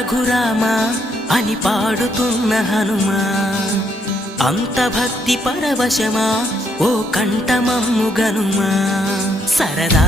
రఘురామా అని పాడుతున్న హనుమా, అంత భక్తి పరవశమా ఓ కంఠమమ్ము గనుమా. సరదా